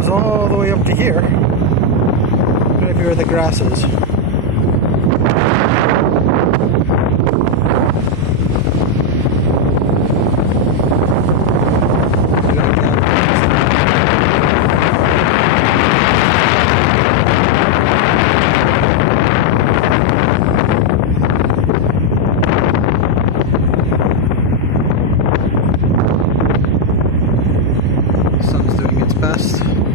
goes all the way up to here. Right up here where the grass is. Sun's doing its best.